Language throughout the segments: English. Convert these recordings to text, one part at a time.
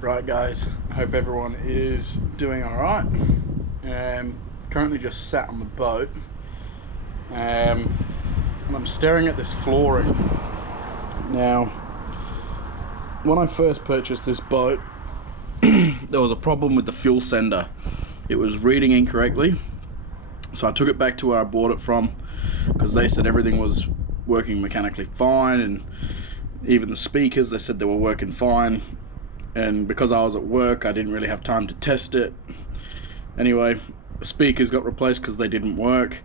Right guys, I hope everyone is doing alright. Currently just sat on the boat and I'm staring at this flooring. Now, when I first purchased this boat, there was a problem with the fuel sender. It was reading incorrectly, so I took it back to where I bought it from because they said everything was working mechanically fine, and even the speakers, they said they were working fine. And because I was at work, I didn't really have time to test it. Anyway, the speakers got replaced because they didn't work.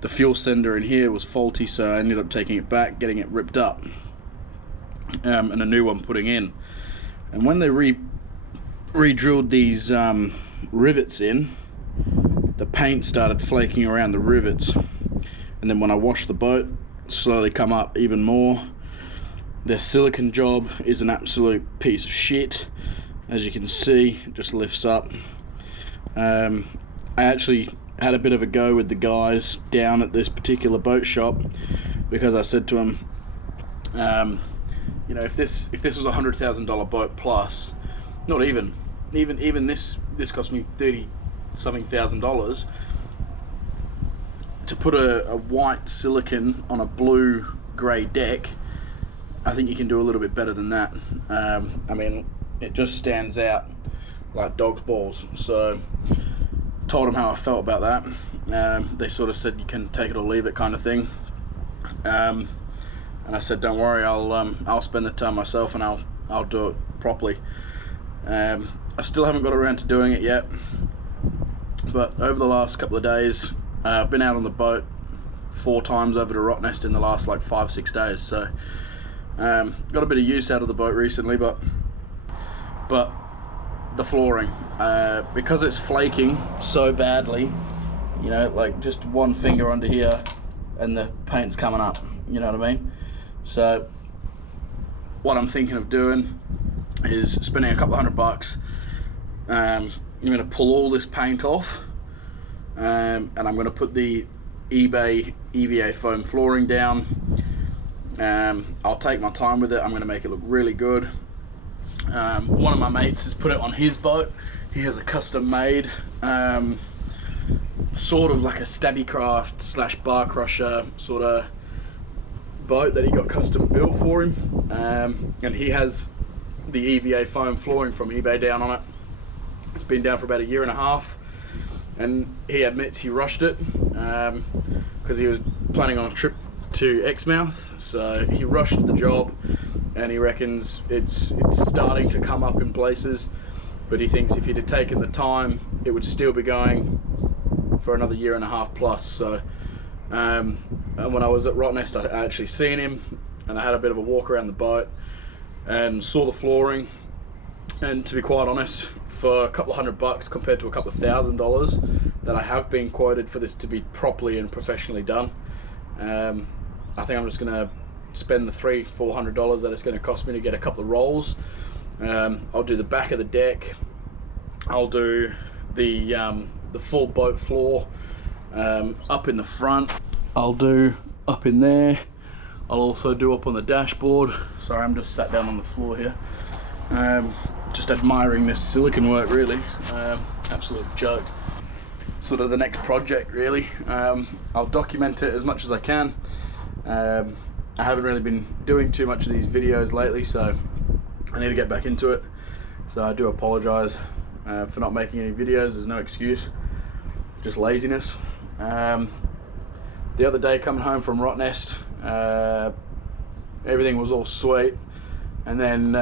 The fuel sender in here was faulty, so I ended up taking it back, getting it ripped up, and a new one putting in. And when they re-drilled these rivets in, the paint started flaking around the rivets. And then when I washed the boat, it slowly come up even more. Their silicone job is an absolute piece of shit. As you can see, it just lifts up. I actually had a bit of a go with the guys down at this particular boat shop because I said to them, you know, if this was a $100,000 boat plus, not even this cost me $30-something thousand to put a white silicone on a blue grey deck. I think you can do a little bit better than that. I mean, it just stands out like dog's balls. So told them how I felt about that. They sort of said you can take it or leave it kind of thing. And I said, don't worry, I'll spend the time myself and I'll do it properly. I still haven't got around to doing it yet, but over the last couple of days, I've been out on the boat 4 times over to Rottnest in the last like 5-6 days. So got a bit of use out of the boat recently, but the flooring, because it's flaking so badly, you know, like just one finger under here and the paint's coming up, you know what I mean? So what I'm thinking of doing is spending a couple $100. I'm going to pull all this paint off, and I'm going to put the eBay EVA Foam flooring down. I'll take my time with it. I'm going to make it look really good. One of my mates has put it on his boat. He has a custom made sort of like a Stabbycraft / bar crusher sort of boat that he got custom built for him, and he has the EVA Foam flooring from eBay down on it. It's been down for about 1.5 years, and he admits he rushed it because he was planning on a trip to Exmouth, so he rushed the job, and he reckons it's starting to come up in places, but he thinks if he'd have taken the time, it would still be going for another 1.5 years plus. So and when I was at Rottnest, I actually seen him, and I had a bit of a walk around the boat and saw the flooring, and to be quite honest, for a couple of $100 compared to a couple of $1,000 that I have been quoted for this to be properly and professionally done, I think I'm just going to spend the $300-400 that it's going to cost me to get a couple of rolls. I'll do the back of the deck. I'll do the full boat floor up in the front. I'll do up in there. I'll also do up on the dashboard. Sorry, I'm just sat down on the floor here. Just admiring this silicone work, really. Absolute joke. Sort of the next project, really. I'll document it as much as I can. I haven't really been doing too much of these videos lately, so I need to get back into it. So I do apologise for not making any videos. There's no excuse, just laziness. The other day, coming home from Rottnest, everything was all sweet, and then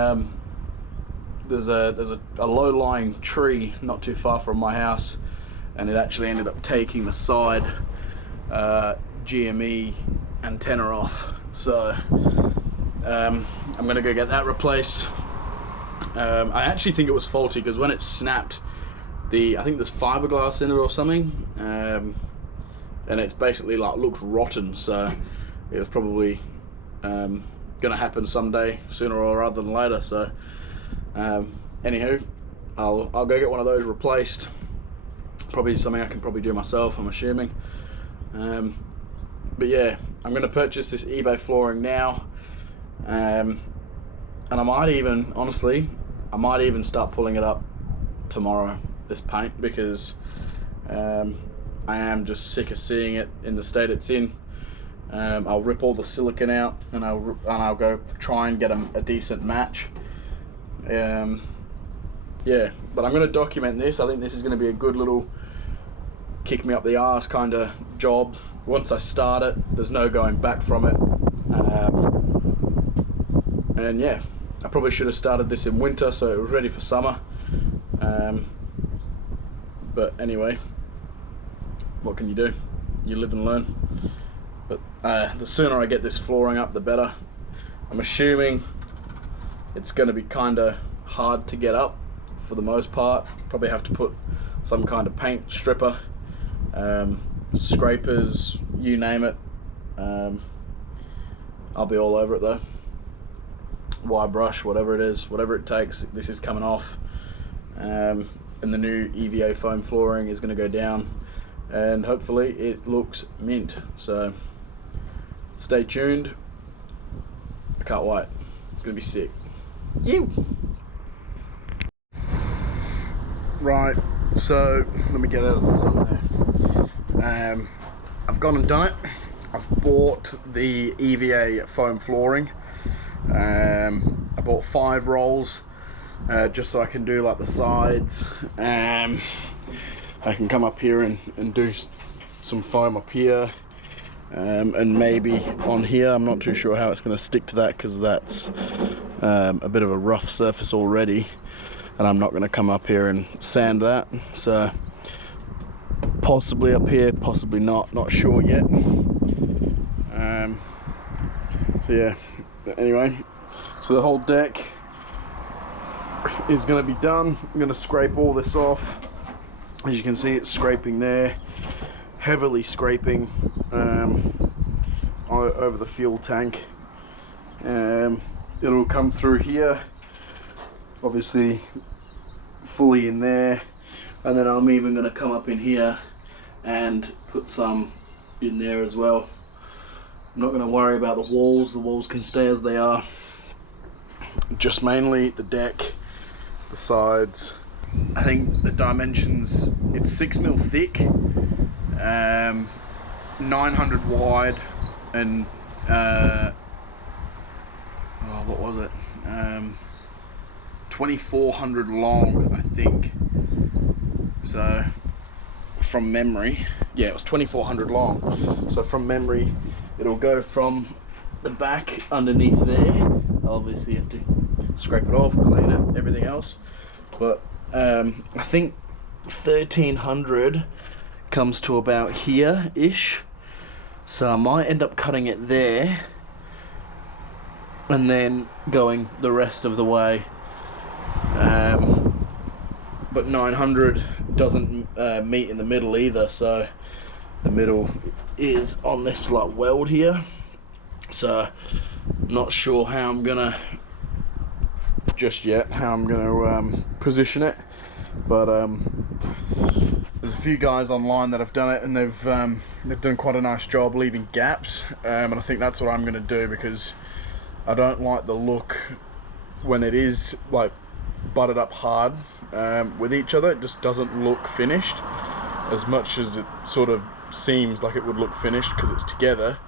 there's a low-lying tree not too far from my house, and it actually ended up taking the side GME antenna off. So I'm gonna go get that replaced. I actually think it was faulty because when it snapped, I think there's fiberglass in it or something, and it's basically like looks rotten. So it was probably gonna happen someday, sooner or rather than later. So anywho, I'll go get one of those replaced. Probably something I can probably do myself, I'm assuming. But yeah, I'm going to purchase this eBay flooring now, and I might even, honestly, I might even start pulling it up tomorrow, this paint, because I am just sick of seeing it in the state it's in. I'll rip all the silicone out, and I'll go try and get a decent match. Yeah, but I'm going to document this. I think this is going to be a good little kick me up the arse kind of job. Once I start it, there's no going back from it. And yeah, I probably should have started this in winter so it was ready for summer. But anyway, what can you do? You live and learn. But the sooner I get this flooring up, the better. I'm assuming it's going to be kind of hard to get up for the most part. Probably have to put some kind of paint stripper, scrapers, you name it. I'll be all over it though. Wire brush, whatever it is, whatever it takes. This is coming off, and the new EVA foam flooring is going to go down, and hopefully it looks mint. So stay tuned. I can't wait. It's going to be sick. You. Right, so let me get out of the sun there. I've gone and done it. I've bought the EVA foam flooring. I bought 5 rolls just so I can do like the sides. I can come up here and do some foam up here, and maybe on here. I'm not too sure how it's going to stick to that, because that's a bit of a rough surface already, and I'm not going to come up here and sand that. So possibly up here, possibly not sure yet. So yeah, anyway, so the whole deck is going to be done. I'm going to scrape all this off. As you can see, it's scraping there, heavily scraping over the fuel tank. It'll come through here, obviously fully in there, and then I'm even going to come up in here and put some in there as well. I'm not going to worry about the walls can stay as they are, just mainly the deck, the sides. I think the dimensions, it's 6mm thick, 900 wide, and what was it, 2400 long, I think. So from memory, yeah, it was 2400 long. So from memory, it'll go from the back underneath there. Obviously you have to scrape it off, clean it, everything else, but I think 1300 comes to about here ish, so I might end up cutting it there and then going the rest of the way. But 900 doesn't meet in the middle either, so the middle is on this like weld here. So I'm not sure how I'm gonna position it, but there's a few guys online that have done it, and they've done quite a nice job leaving gaps, and I think that's what I'm gonna do, because I don't like the look when it is like butted up hard with each other. It just doesn't look finished as much as it sort of seems like it would look finished, because it's together.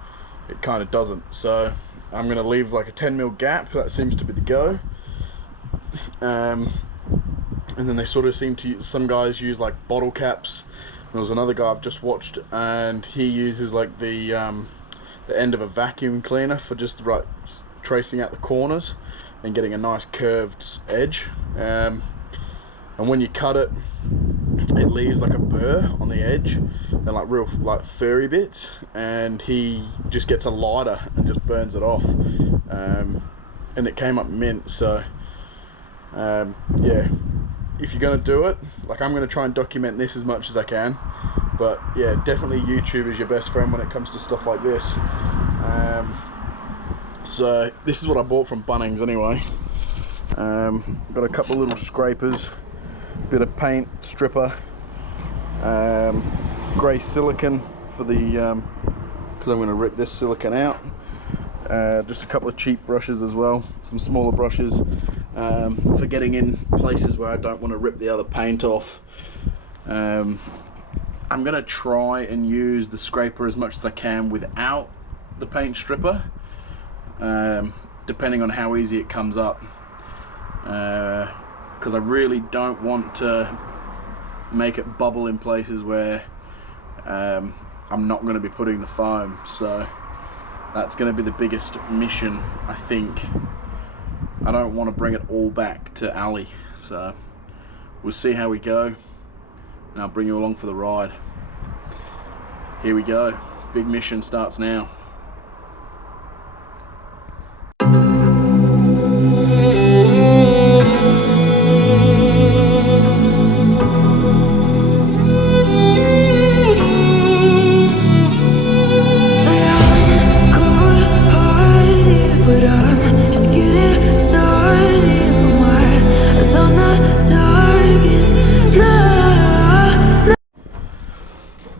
It kind of doesn't. So I'm going to leave like a 10mm gap. That seems to be the go. And then they sort of seem to use, some guys use like bottle caps. There was another guy I've just watched, and he uses like the end of a vacuum cleaner for just right tracing out the corners and getting a nice curved edge. And when you cut it, it leaves like a burr on the edge and like real like furry bits, and he just gets a lighter and just burns it off, and it came up mint. So yeah, if you're gonna do it, like I'm gonna try and document this as much as I can, but yeah, definitely YouTube is your best friend when it comes to stuff like this. So this is what I bought from Bunnings anyway. Got a couple of little scrapers, bit of paint stripper, grey silicone for the because I'm going to rip this silicone out, just a couple of cheap brushes as well, some smaller brushes, for getting in places where I don't want to rip the other paint off. I'm going to try and use the scraper as much as I can without the paint stripper, depending on how easy it comes up, because I really don't want to make it bubble in places where I'm not going to be putting the foam. So that's going to be the biggest mission, I think. I don't want to bring it all back to alley, so we'll see how we go, and I'll bring you along for the ride. Here we go. Big mission starts now.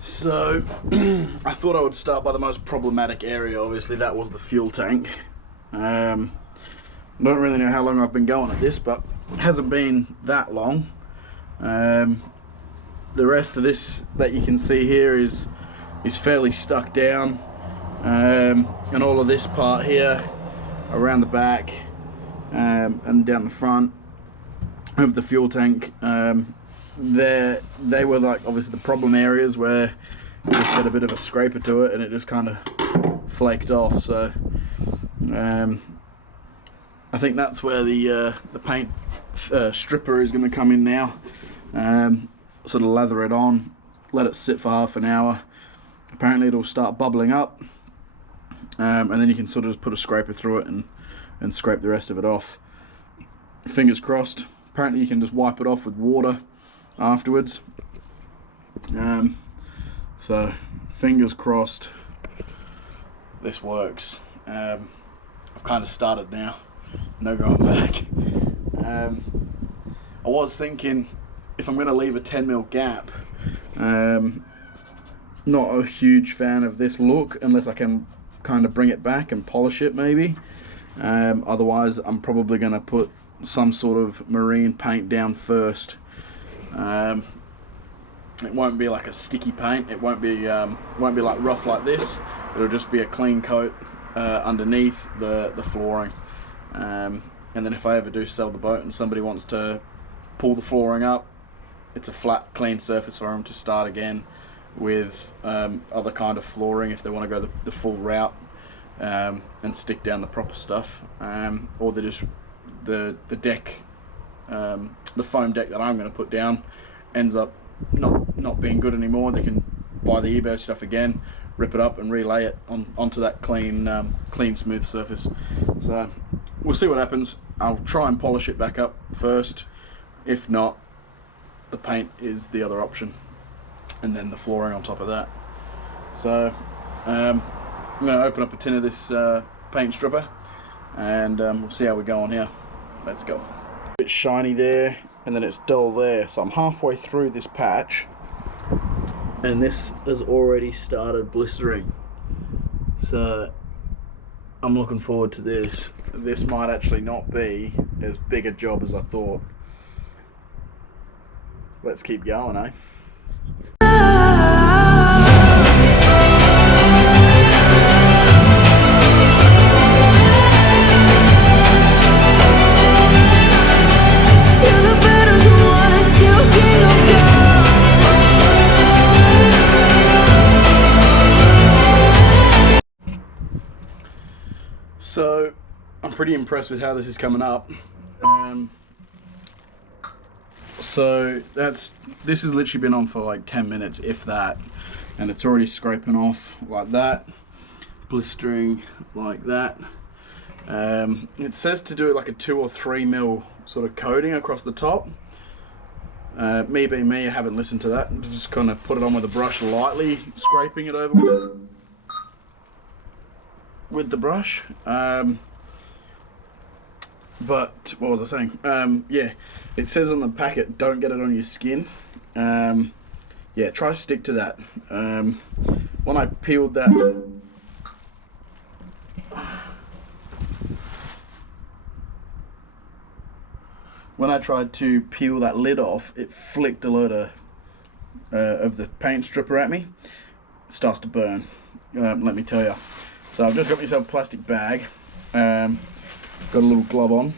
So I thought I would start by the most problematic area. Obviously that was the fuel tank. I don't really know how long I've been going at this, but it hasn't been that long. The rest of this that you can see here is fairly stuck down, and all of this part here around the back and down the front of the fuel tank, they were like obviously the problem areas where you just had a bit of a scraper to it and it just kind of flaked off. So I think that's where the paint stripper is going to come in now. Sort of lather it on, let it sit for half an hour. Apparently it'll start bubbling up, and then you can sort of just put a scraper through it and scrape the rest of it off. Fingers crossed. Apparently you can just wipe it off with water afterwards. So fingers crossed this works. I've kind of started now, no going back. I was thinking if I'm going to leave a 10mm gap, not a huge fan of this look unless I can kind of bring it back and polish it maybe. Otherwise I'm probably going to put some sort of marine paint down first. It won't be like a sticky paint, it won't be like rough like this. It'll just be a clean coat underneath the flooring, and then if I ever do sell the boat and somebody wants to pull the flooring up, it's a flat clean surface for them to start again with other kind of flooring if they want to go the full route, and stick down the proper stuff, or they just the deck, the foam deck that I'm going to put down ends up not being good anymore. They can buy the eBay stuff again, rip it up and relay it onto that clean smooth surface. So we'll see what happens. I'll try and polish it back up first. If not, the paint is the other option, and then the flooring on top of that. So I'm going to open up a tin of this paint stripper, and we'll see how we go on here. Let's go. A bit shiny there, and then it's dull there. So I'm halfway through this patch, and this has already started blistering. So I'm looking forward to this. This might actually not be as big a job as I thought. Let's keep going, eh? So I'm pretty impressed with how this is coming up. So this has literally been on for like 10 minutes, if that, and it's already scraping off like that, blistering like that. It says to do like a 2 or 3 mil sort of coating across the top. Me being me, I haven't listened to that. Just kind of put it on with a brush, lightly scraping it over with the brush. But what was I saying? Yeah, it says on the packet, don't get it on your skin. Yeah, try to stick to that. When I peeled that, when I tried to peel that lid off, it flicked a load of the paint stripper at me. It starts to burn, let me tell you. So I've just got myself a plastic bag, got a little glove on,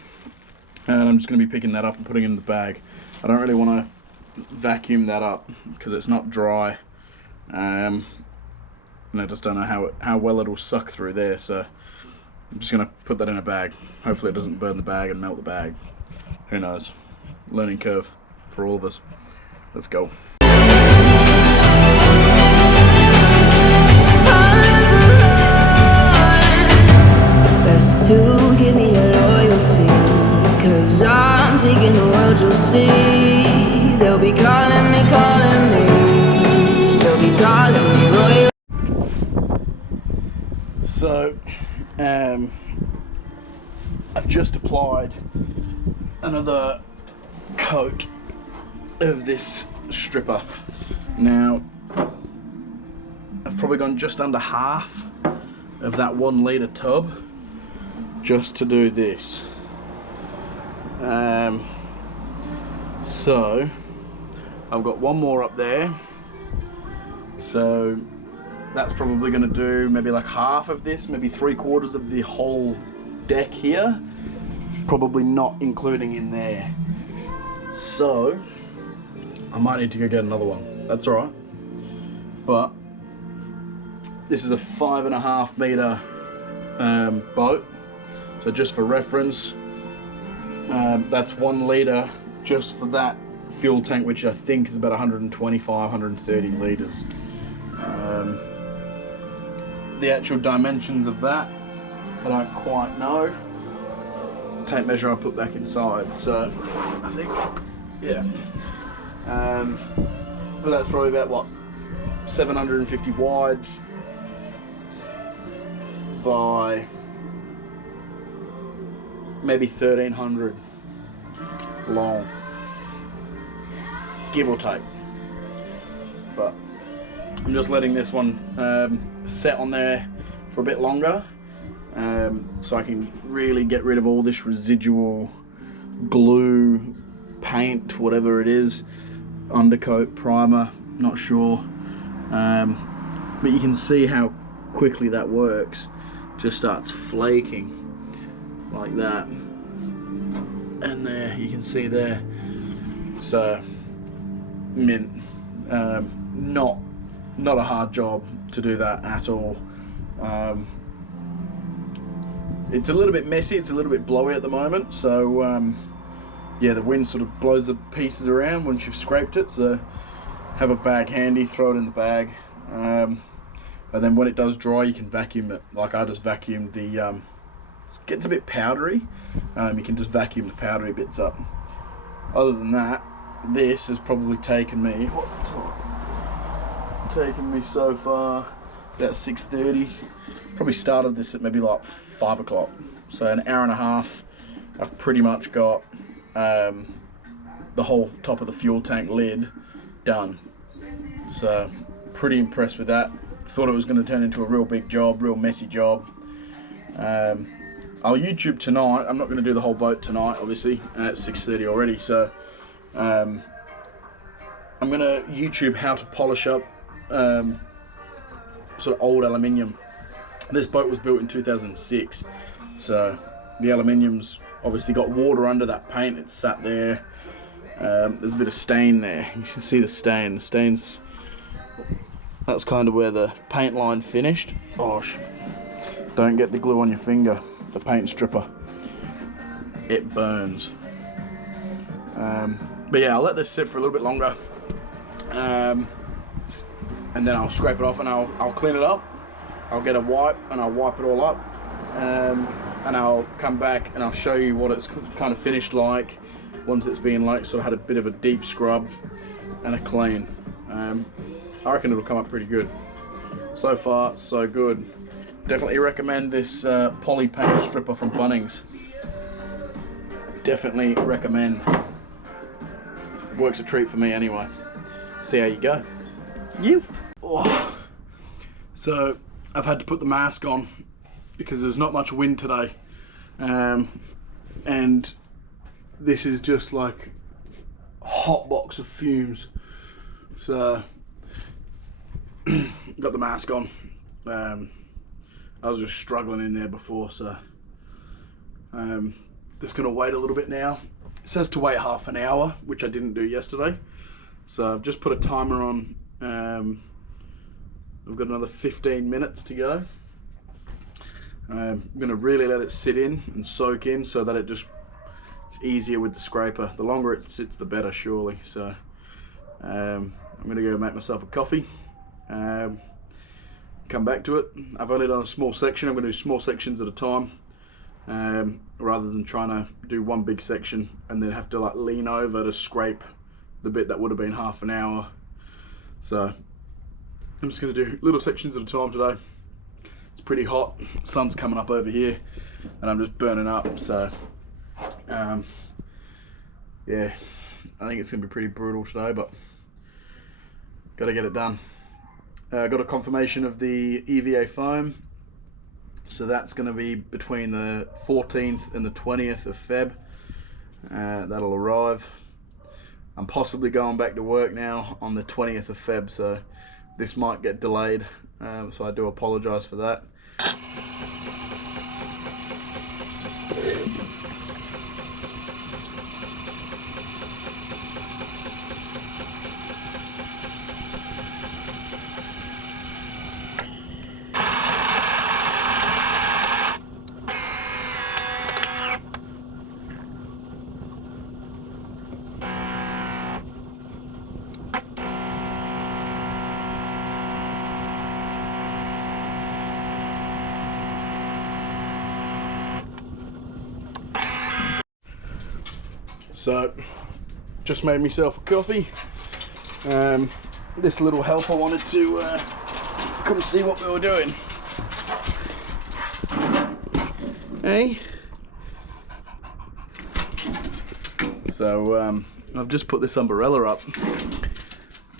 and I'm just going to be picking that up and putting it in the bag. I don't really want to vacuum that up because it's not dry, and I just don't know how well it'll suck through there, so I'm just going to put that in a bag. Hopefully it doesn't burn the bag and melt the bag. Who knows? Learning curve for all of us. Let's go. Best to give me your loyalty, 'cause I'm taking the world, you'll see. They'll be calling me, they'll be calling me royal. So, I've just applied another coat of this stripper. Now, I've probably gone just under half of that 1 litre tub just to do this. So I've got one more up there, so that's probably going to do maybe like half of this, maybe 3/4 of the whole deck here, probably not including in there. So I might need to go get another one. That's all right, but this is a 5.5 meter boat, so just for reference, that's 1 litre just for that fuel tank, which I think is about 125, 130 litres. The actual dimensions of that, I don't quite know. Tape measure I put back inside, so I think, yeah. But that's probably about, what, 750 wide by maybe 1300 long, give or take. But I'm just letting this one set on there for a bit longer, so I can really get rid of all this residual glue, paint, whatever it is, undercoat, primer, not sure. But you can see how quickly that works. Just starts flaking like that, and there you can see there. So mint. Not a hard job to do that at all. It's a little bit messy, it's a little bit blowy at the moment, so yeah, the wind sort of blows the pieces around once you've scraped it, so have a bag handy, throw it in the bag, and then when it does dry you can vacuum it. Like I just vacuumed the it gets a bit powdery, you can just vacuum the powdery bits up. Other than that, this has probably taken me, what's the time? Taken me so far about 6:30. Probably started this at maybe like 5 o'clock, so an hour and a half. I've pretty much got the whole top of the fuel tank lid done, so pretty impressed with that. Thought it was going to turn into a real big job, real messy job. I'll YouTube tonight. I'm not going to do the whole boat tonight, obviously, it's 6:30 already, so I'm going to YouTube how to polish up sort of old aluminium. This boat was built in 2006, so the aluminium's obviously got water under that paint. It's sat there. There's a bit of stain there. You can see the stain. The stain's, that's kind of where the paint line finished. Oh, don't get the glue on your finger. The paint stripper, it burns. But yeah, I'll let this sit for a little bit longer, and then I'll scrape it off and I'll clean it up. I'll get a wipe and I'll wipe it all up, and I'll come back and I'll show you what it's kind of finished like once it's been like sort of had a bit of a deep scrub and a clean. I reckon it'll come up pretty good. So far so good. Definitely recommend this poly paint stripper from Bunnings. Definitely recommend. Works a treat for me anyway. See how you go. Oh. So I've had to put the mask on because there's not much wind today, and this is just like a hot box of fumes. So got the mask on. I was just struggling in there before, so just gonna wait a little bit now. It says to wait half an hour, which I didn't do yesterday. So I've just put a timer on. I've got another 15 minutes to go. I'm gonna really let it sit in and soak in so that it's easier with the scraper. The longer it sits, the better, surely. So I'm gonna go make myself a coffee. Come back to it. I've only done a small section. I'm gonna do small sections at a time, rather than trying to do one big section and then have to like lean over to scrape the bit that would have been half an hour. So I'm just going to do little sections at a time today. It's pretty hot, sun's coming up over here and I'm just burning up, so yeah, I think it's going to be pretty brutal today, but got to get it done. Got a confirmation of the EVA Foam, so that's going to be between the 14th and the 20th of Feb. That'll arrive. I'm possibly going back to work now on the 20th of Feb, so this might get delayed, so I do apologise for that. So, just made myself a coffee. This little helper wanted to come see what we were doing. Hey? So, I've just put this umbrella up,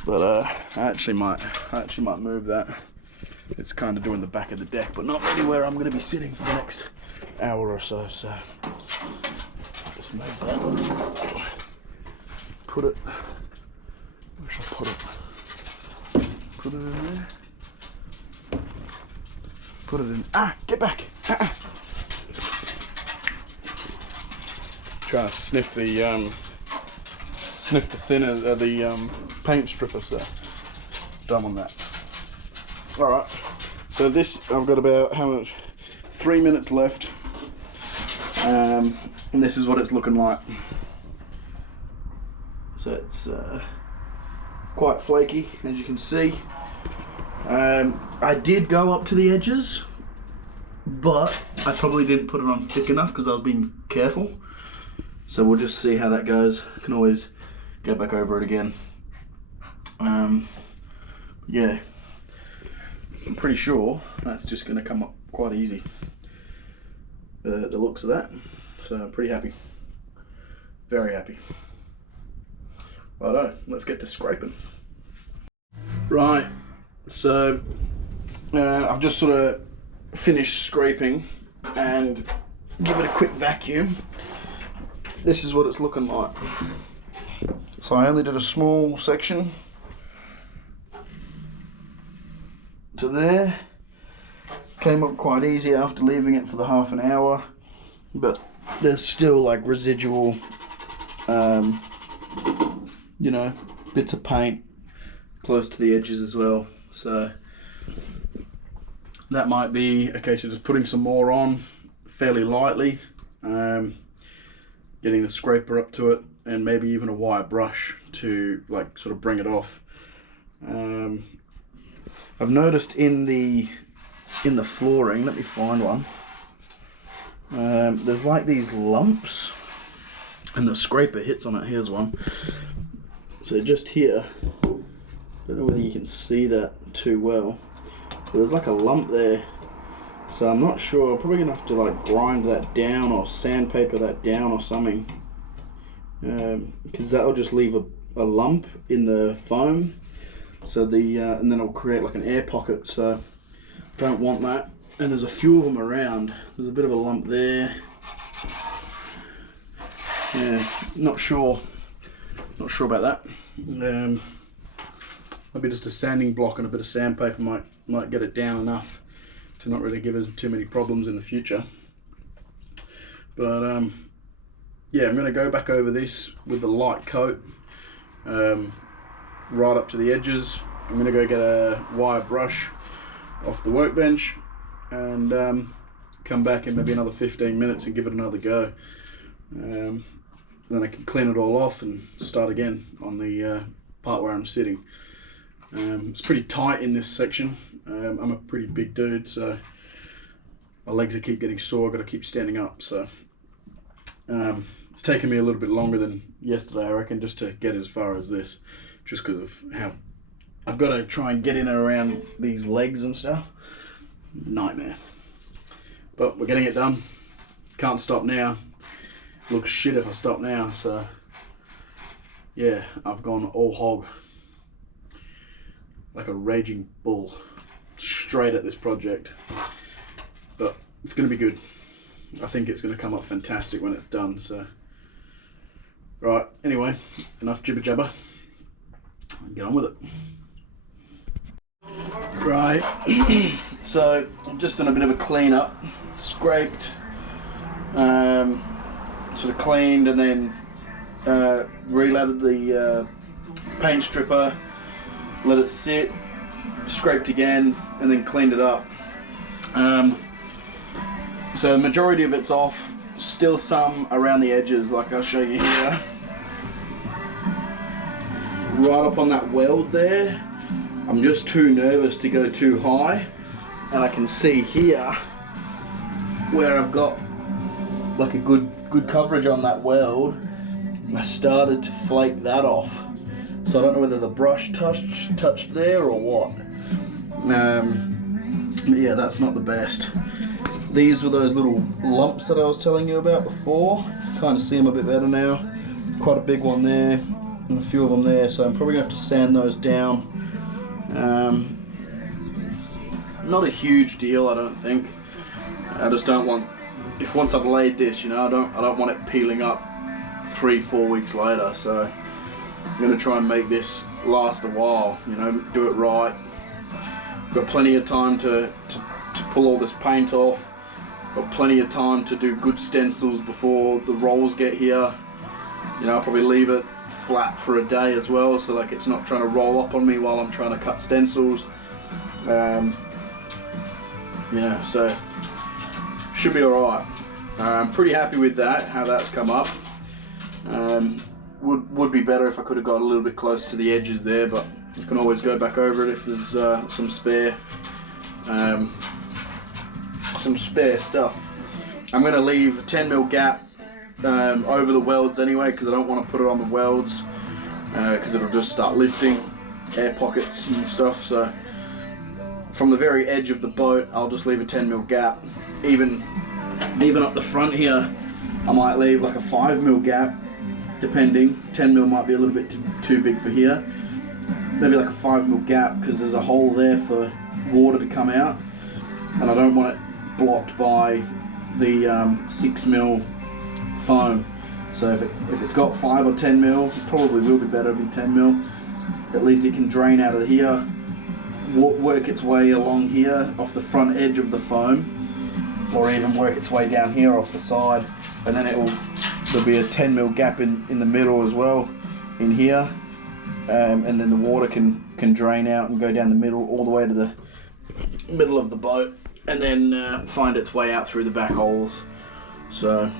but I actually might move that. It's kind of doing the back of the deck, but not really where I'm going to be sitting for the next hour or so. So. Move that. Put it. Where should I put it? Put it in there. Put it in. Ah! Get back! Trying to sniff the thinner, the paint stripper. So done on that. All right. So this, I've got about how much? 3 minutes left. And this is what it's looking like. So it's quite flaky, as you can see. I did go up to the edges, but I probably didn't put it on thick enough because I was being careful. So we'll just see how that goes. I can always go back over it again. Yeah, I'm pretty sure that's just going to come up quite easy. The looks of that. So I'm pretty happy. Very happy. Righto, let's get to scraping. Right, so I've just sort of finished scraping and give it a quick vacuum. This is what it's looking like. So I only did a small section to there. Came up quite easy after leaving it for the half an hour, but there's still like residual, you know, bits of paint close to the edges as well. So that might be a case of just putting some more on fairly lightly, getting the scraper up to it, and maybe even a wire brush to like sort of bring it off. I've noticed in the flooring, let me find one, there's like these lumps and the scraper hits on it. Here's one. So just here, I don't know whether you can see that too well, but there's like a lump there. So I'm not sure, I'm probably gonna have to like grind that down or sandpaper that down or something, because that'll just leave a lump in the foam. So and then it'll create like an air pocket, so don't want that. And there's a few of them around. There's a bit of a lump there. Yeah, not sure about that. Maybe just a sanding block and a bit of sandpaper might get it down enough to not really give us too many problems in the future. But yeah, I'm going to go back over this with the light coat right up to the edges. I'm going to go get a wire brush off the workbench and come back in maybe another 15 minutes and give it another go. Then I can clean it all off and start again on the part where I'm sitting. It's pretty tight in this section. I'm a pretty big dude, so my legs keep getting sore. I've got to keep standing up, so it's taken me a little bit longer than yesterday, I reckon, just to get as far as this, just because of how I've got to try and get in and around these legs and stuff. Nightmare. But we're getting it done. Can't stop now. Looks shit if I stop now, so yeah, I've gone all hog. Like a raging bull. Straight at this project. But it's going to be good. I think it's going to come up fantastic when it's done, so. Right, anyway, enough jibber jabber. Get on with it. Right, so I've just done a bit of a clean up. Scraped, sort of cleaned, and then re-lathered the paint stripper, let it sit, scraped again, and then cleaned it up. So the majority of it's off, still some around the edges, like I'll show you here. Right up on that weld there, I'm just too nervous to go too high, and I can see here where I've got like a good coverage on that weld. I started to flake that off, so I don't know whether the brush touched there or what. Yeah, that's not the best. These were those little lumps that I was telling you about before. Kind of see them a bit better now. Quite a big one there and a few of them there, so I'm probably gonna have to sand those down. Not a huge deal, I don't think. I just don't want, if once I've laid this, you know, I don't want it peeling up 3-4 weeks later. So I'm gonna try and make this last a while, you know, do it right. Got plenty of time to pull all this paint off. Got plenty of time to do good stencils before the rolls get here. You know, I'll probably leave it flat for a day as well, so like it's not trying to roll up on me while I'm trying to cut stencils. Yeah, so should be alright. I'm pretty happy with that, how that's come up. Would be better if I could have got a little bit close to the edges there, but you can always go back over it if there's some spare stuff. I'm going to leave a 10mm gap over the welds anyway, because I don't want to put it on the welds because it'll just start lifting air pockets and stuff. So from the very edge of the boat, I'll just leave a 10mm gap. Even up the front here, I might leave like a 5mm gap, depending. 10mm might be a little bit too big for here. Maybe like a 5mm gap, because there's a hole there for water to come out, and I don't want it blocked by the 6mm foam. So if it's got 5 or 10mm, it probably will be better to be 10mm. At least it can drain out of here, work its way along here off the front edge of the foam, or even work its way down here off the side, and then there'll be a 10mm gap in the middle as well, in here, and then the water can drain out and go down the middle all the way to the middle of the boat, and then find its way out through the back holes. So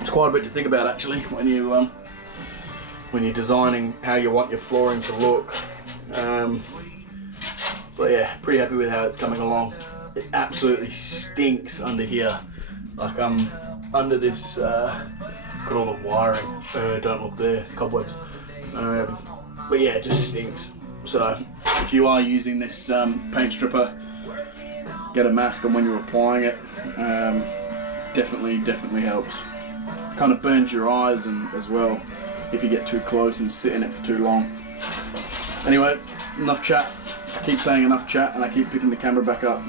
it's quite a bit to think about actually when you're designing how you want your flooring to look. But yeah, pretty happy with how it's coming along. It absolutely stinks under here. Like I'm under this, got all the wiring. Don't look there, cobwebs. But yeah, it just stinks. So if you are using this paint stripper, get a mask on when you're applying it. Definitely helps. Kind of burns your eyes as well if you get too close and sit in it for too long. Anyway, enough chat. I keep saying enough chat and I keep picking the camera back up.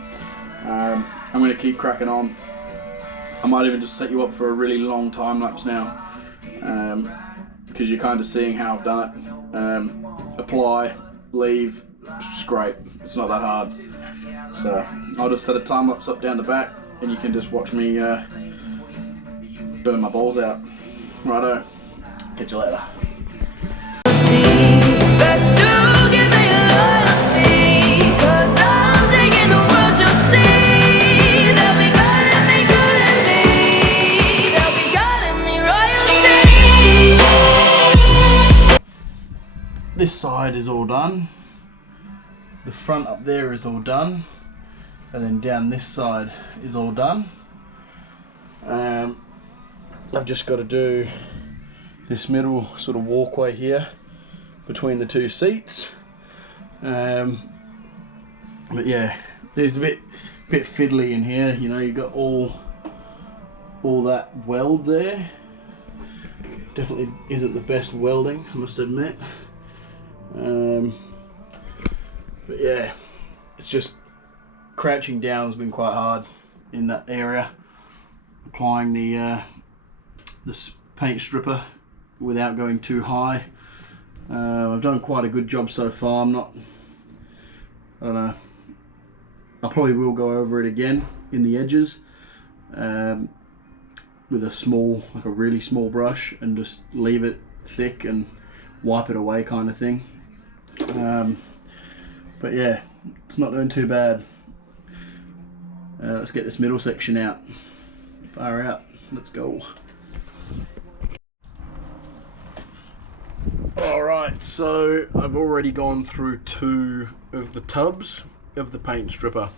I'm going to keep cracking on. I might even just set you up for a really long time lapse now. because you're kind of seeing how I've done it. Apply, leave, scrape. It's not that hard. So I'll just set a time lapse up down the back, and you can just watch me burn my balls out. Righto, catch you later. This side is all done. The front up there is all done, and then down this side is all done. I've just got to do this middle sort of walkway here between the two seats. But yeah, there's a bit fiddly in here. You know, you got all that weld there. Definitely isn't the best welding, I must admit. But yeah, it's just crouching down has been quite hard in that area. Applying the paint stripper without going too high. I've done quite a good job so far. I don't know. I probably will go over it again in the edges with a really small brush, and just leave it thick and wipe it away kind of thing. But yeah, it's not doing too bad. Let's get this middle section out. Far out. Let's go. Alright, so I've already gone through 2 of the tubs of the paint stripper.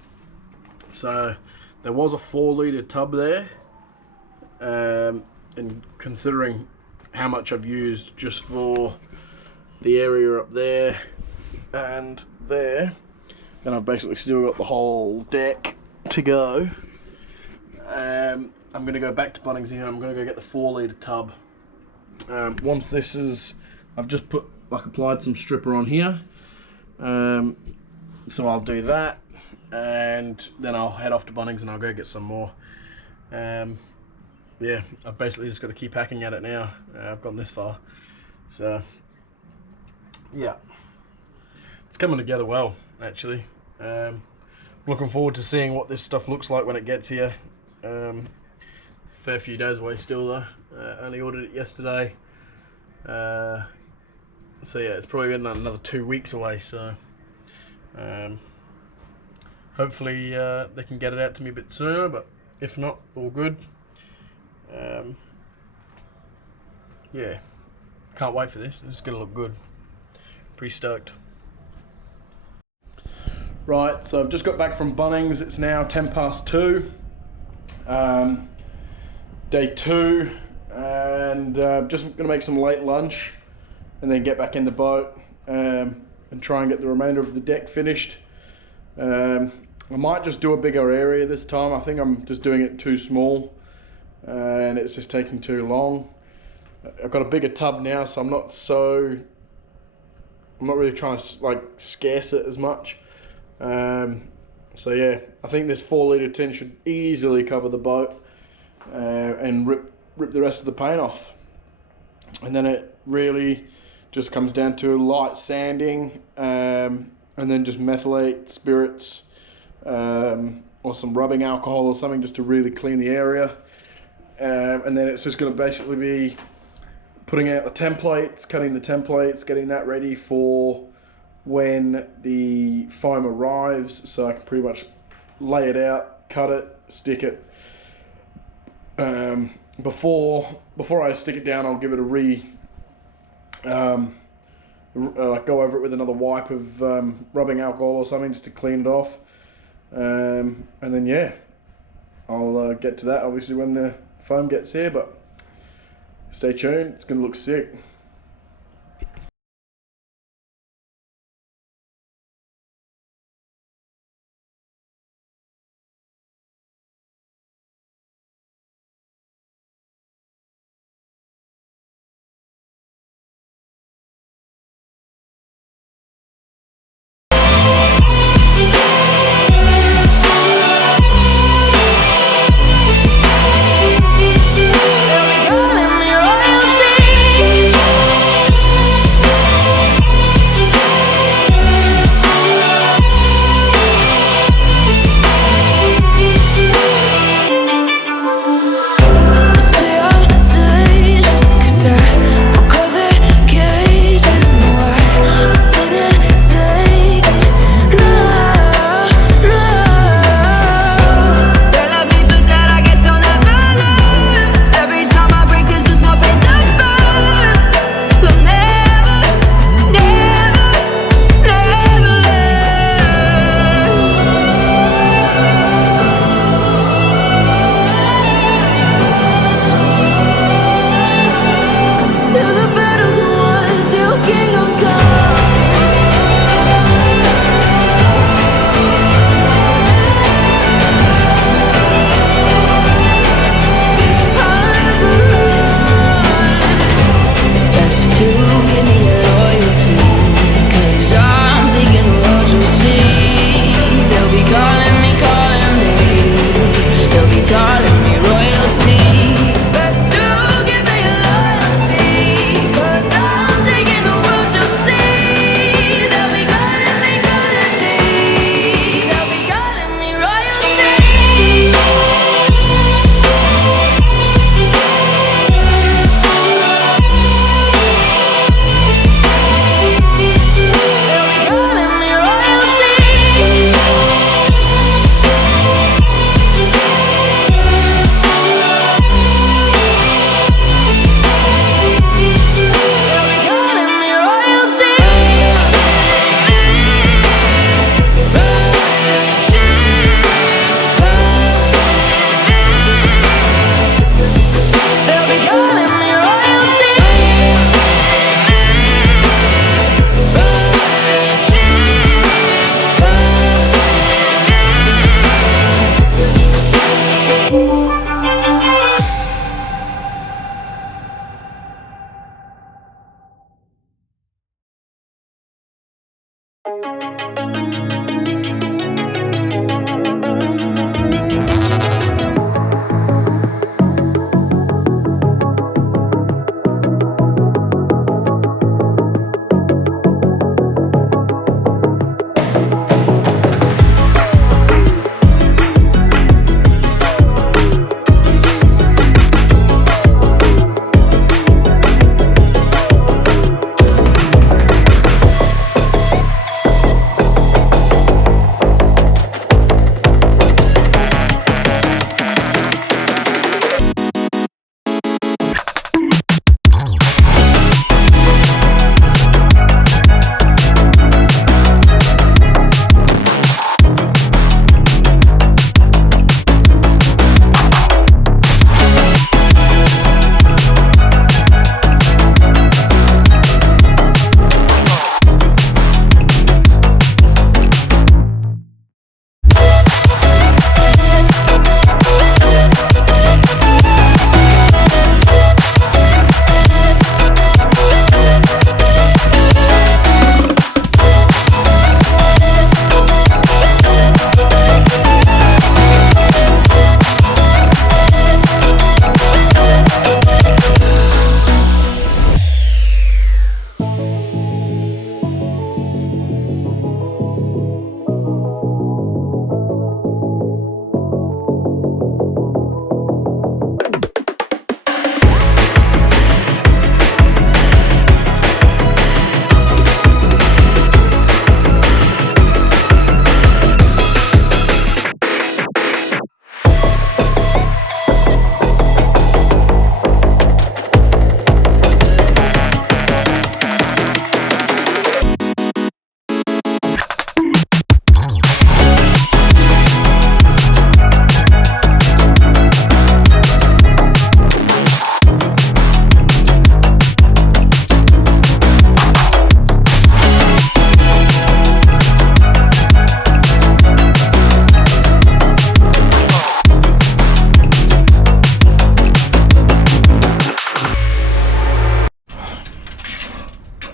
So there was a 4-litre tub there, and considering how much I've used just for the area up there and there, and I've basically still got the whole deck to go. I'm going to go back to Bunnings here. I'm going to go get the 4-litre tub. Once this is, I've just applied some stripper on here, so I'll do that, and then I'll head off to Bunnings and I'll go get some more. Yeah, I've basically just got to keep hacking at it now. I've gotten this far, so yeah, it's coming together well, actually. Looking forward to seeing what this stuff looks like when it gets here. Fair few days away still though. Only ordered it yesterday. So yeah, it's probably been another 2 weeks away, so hopefully they can get it out to me a bit sooner, but if not, all good. Yeah, can't wait for this. It's gonna look good. Pretty stoked. Right, so I've just got back from Bunnings. It's now 2:10. Day 2, and just gonna make some late lunch and then get back in the boat and try and get the remainder of the deck finished. I might just do a bigger area this time. I think I'm just doing it too small and it's just taking too long. I've got a bigger tub now, so I'm not really trying to like scarce it as much. So yeah, I think this 4-litre tin should easily cover the boat and rip the rest of the paint off. And then it really just comes down to light sanding, and then just methylate spirits or some rubbing alcohol or something just to really clean the area. And then it's just going to basically be putting out the templates, cutting the templates, getting that ready for when the foam arrives, so I can pretty much lay it out, cut it, stick it. Before I stick it down, I'll give it a go over it with another wipe of rubbing alcohol or something just to clean it off. And then yeah, I'll get to that obviously when the foam gets here, but stay tuned, it's going to look sick. Calling me royalty.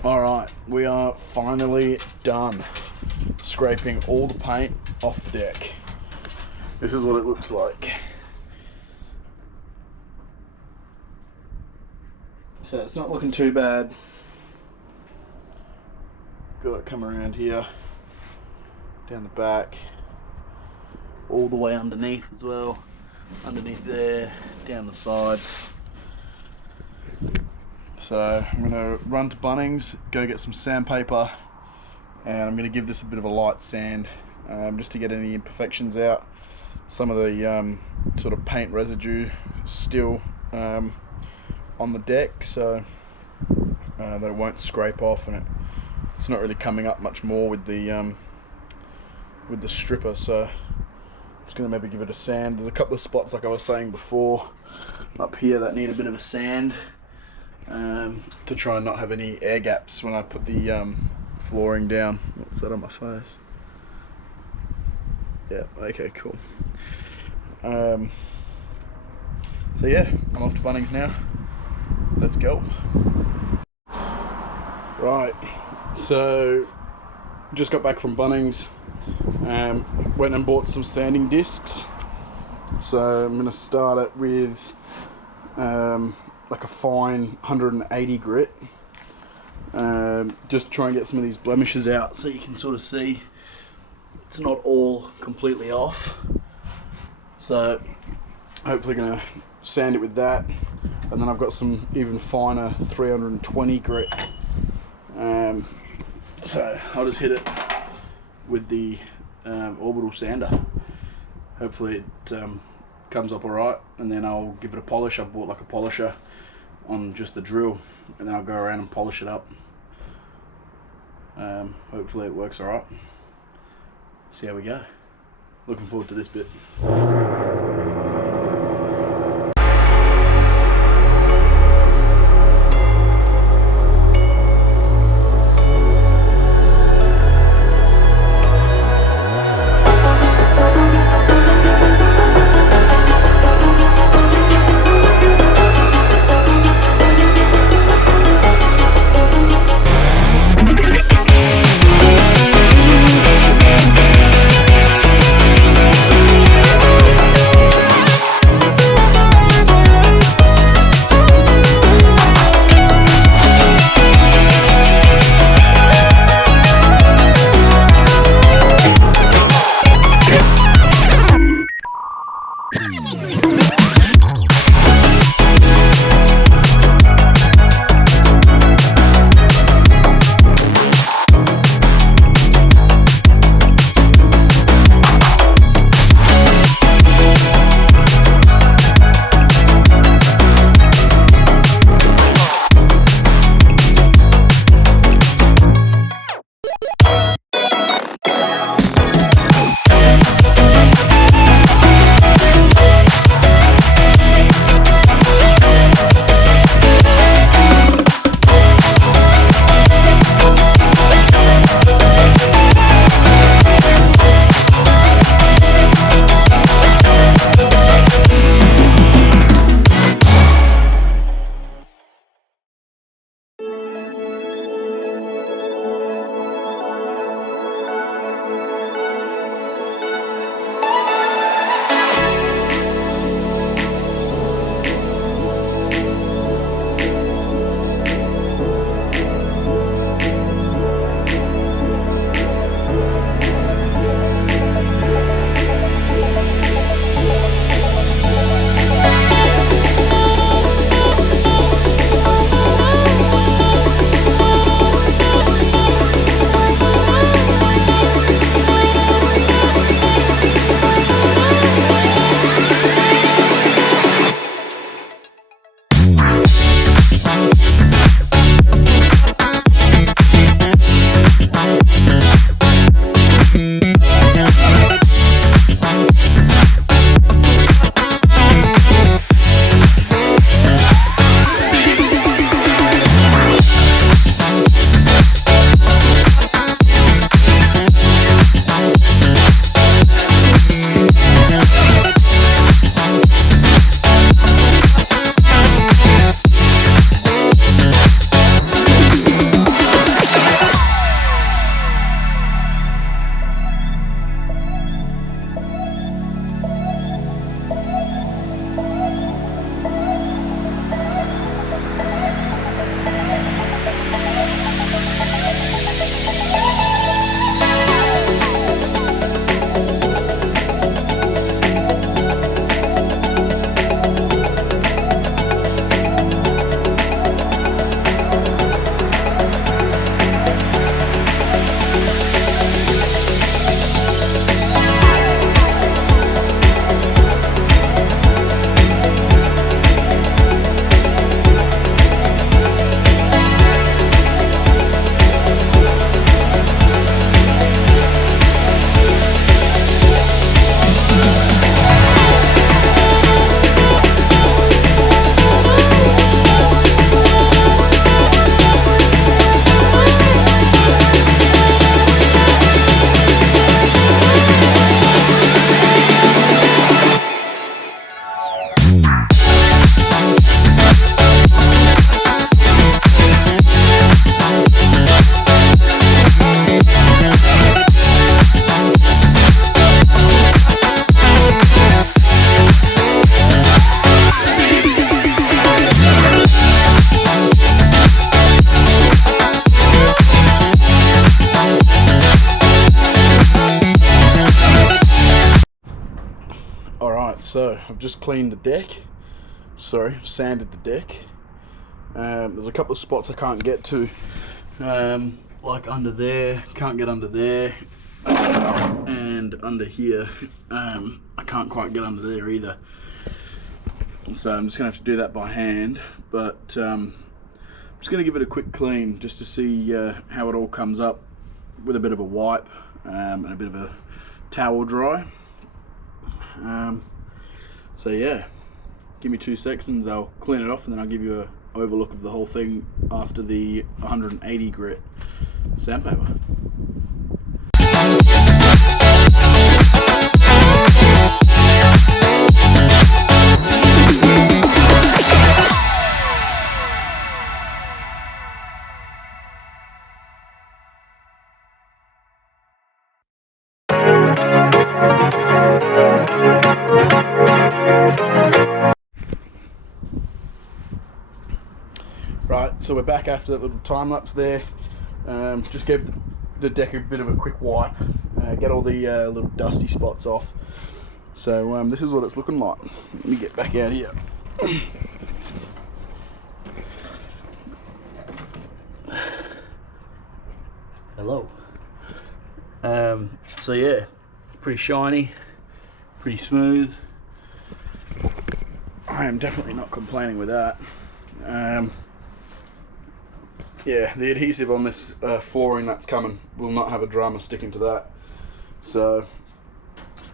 Alright, we are finally done scraping all the paint off the deck. This is what it looks like. So it's not looking too bad. Got it come around here, down the back, all the way underneath as well. Underneath there, down the sides. So I'm going to run to Bunnings, go get some sandpaper, and I'm going to give this a bit of a light sand just to get any imperfections out. Some of the sort of paint residue still on the deck, so that it won't scrape off, and it's not really coming up much more with the stripper. So I'm just going to maybe give it a sand. There's a couple of spots, like I was saying before, up here that need a bit of a sand. To try and not have any air gaps when I put the flooring down. What's that on my face? Yeah, okay, cool. So yeah, I'm off to Bunnings now. Let's go. Right, so just got back from Bunnings. Went and bought some sanding discs. So I'm going to start it with like a fine 180 grit, just to try and get some of these blemishes out, so you can sort of see it's not all completely off. So hopefully going to sand it with that, and then I've got some even finer 320 grit, so I'll just hit it with the orbital sander. Hopefully it comes up alright, and then I'll give it a polish. I've bought like a polisher on just the drill, and then I'll go around and polish it up. Hopefully it works alright. See how we go. Looking forward to this bit. so I've just cleaned the deck. Sorry, sanded the deck. There's a couple of spots I can't get to, like under there, can't get under there, and under here, I can't quite get under there either. So I'm just gonna have to do that by hand, but I'm just gonna give it a quick clean just to see how it all comes up with a bit of a wipe and a bit of a towel dry. So yeah, give me 2 seconds, I'll clean it off and then I'll give you a overlook of the whole thing after the 180 grit sandpaper. Right, so we're back after that little time lapse there. Just gave the deck a bit of a quick wipe, get all the little dusty spots off. So this is what it's looking like. Let me get back out here. Hello. So yeah, pretty shiny, pretty smooth. I am definitely not complaining with that. Yeah, the adhesive on this flooring that's coming will not have a drama sticking to that. So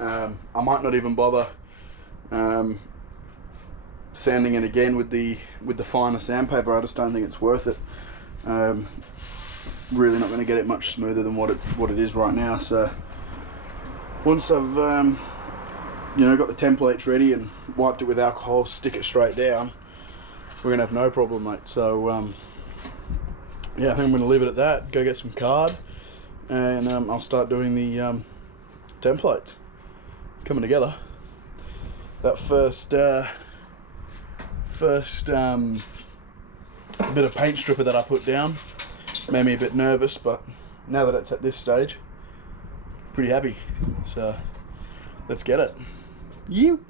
I might not even bother sanding it again with the finer sandpaper. I just don't think it's worth it. Really not going to get it much smoother than what it is right now. So once I've you know, got the templates ready and wiped it with alcohol, stick it straight down, we're gonna have no problem, mate. So yeah, I think I'm gonna leave it at that. Go get some card, and I'll start doing the templates. It's coming together. That first bit of paint stripper that I put down made me a bit nervous, but now that it's at this stage, pretty happy. So let's get it. You.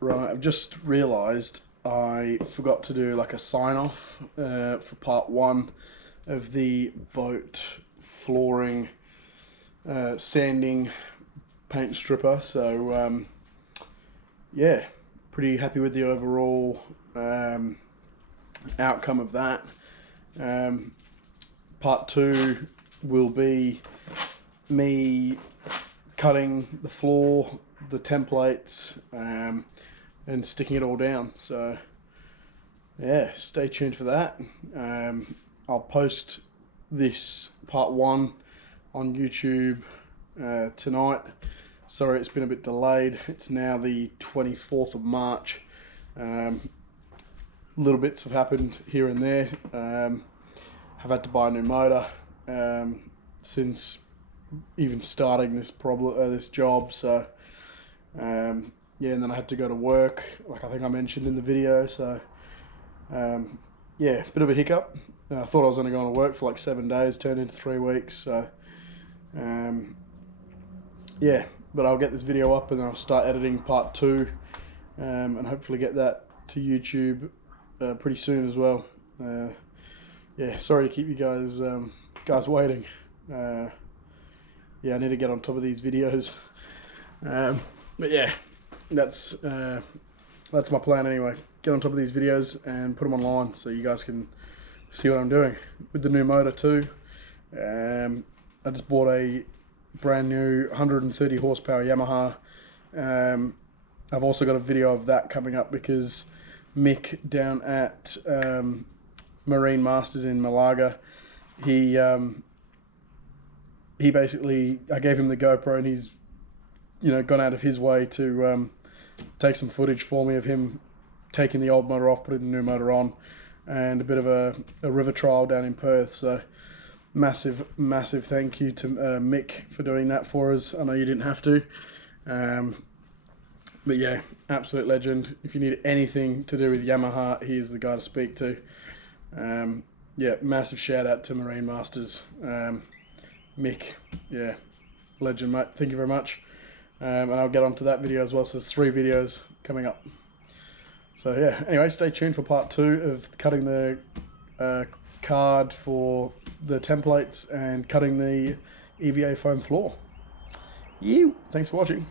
Right, I've just realised I forgot to do like a sign off for part 1 of the boat flooring sanding paint stripper. So yeah, pretty happy with the overall outcome of that. Part 2 will be me cutting the floor, the templates, and sticking it all down. So yeah, stay tuned for that. I'll post this part 1 on YouTube tonight. Sorry it's been a bit delayed. It's now the 24th of March. Little bits have happened here and there. I've had to buy a new motor since even starting this job. So yeah, and then I had to go to work, like I think I mentioned in the video. So yeah, bit of a hiccup. I thought I was only going to work for like 7 days, turned into 3 weeks. So yeah, but I'll get this video up and then I'll start editing part 2, and hopefully get that to YouTube pretty soon as well. Yeah, sorry to keep you guys waiting. Yeah, I need to get on top of these videos. But yeah, that's my plan anyway. Get on top of these videos and put them online so you guys can see what I'm doing with the new motor too. I just bought a brand new 130 horsepower Yamaha. I've also got a video of that coming up because Mick down at Marine Masters in Malaga, he basically, I gave him the GoPro and he's, you know, gone out of his way to take some footage for me of him taking the old motor off, putting the new motor on, and a bit of a river trial down in Perth. So massive thank you to Mick for doing that for us. I know you didn't have to, but yeah, absolute legend. If you need anything to do with Yamaha, he is the guy to speak to. Yeah, massive shout out to Marine Masters. Mick, yeah, legend, mate. Thank you very much. and I'll get onto that video as well. So there's 3 videos coming up. So yeah, anyway, stay tuned for part 2 of cutting the card for the templates and cutting the EVA foam floor. Thanks for watching.